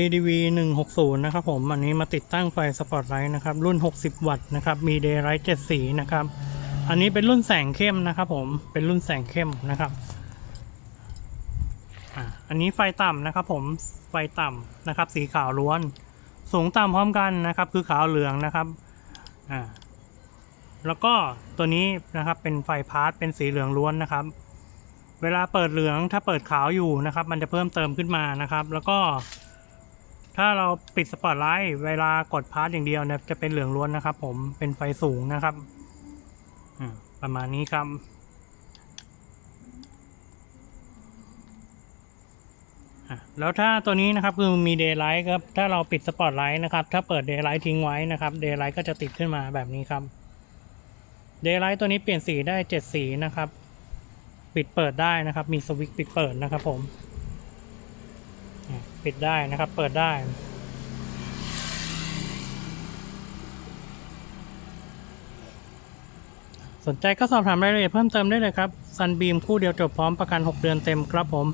ADV 160 นะครับผม อันนี้มาติดตั้งไฟสปอตไลท์นะครับ รุ่น 60 วัตต์นะครับ มี Daylight 7สีนะครับ อันนี้เป็นรุ่นแสงเข้มนะครับผม เป็นรุ่นแสงเข้มนะครับอะอันนี้ไฟต่ำนะครับผม ไฟต่ำนะครับ สีขาวล้วน สูงต่ำพร้อมกันนะครับ คือขาวเหลืองนะครับ อ่า แล้วก็ตัวนี้นะครับ เป็นไฟพาร์ทเป็นสีเหลืองล้วนนะครับ เวลาเปิดเหลืองถ้าเปิดขาวอยู่นะครับ มันจะเพิ่มเติมขึ้นมานะครับ แล้วก็ ถ้าเราปิดสปอตไลท์เวลากดพาร์ทอย่างเดียวเนี่ยจะเป็นเหลืองล้วนนะครับ ผมเป็นไฟสูงนะครับอ่าประมาณนี้ครับอะแล้วถ้าตัวนี้นะครับคือมีเดย์ไลท์ครับ ถ้าเราปิดสปอตไลท์นะครับ ถ้าเปิดเดย์ไลท์ทิ้งไว้นะครับเดย์ไลท์ก็จะติดขึ้นมาแบบนี้ครับเดย์ไลท์ตัวนี้เปลี่ยนสีได้เจ็ดสีนะครับ ปิดเปิดได้นะครับ มีสวิตช์ปิดเปิดนะครับผมอะ ปิดได้นะครับ เปิดได้ สนใจก็สอบถามรายละเอียดเพิ่มเติมได้เลยครับซันบีมคู่เดียวจบพร้อมประกัน 6 เดือนเต็มครับผม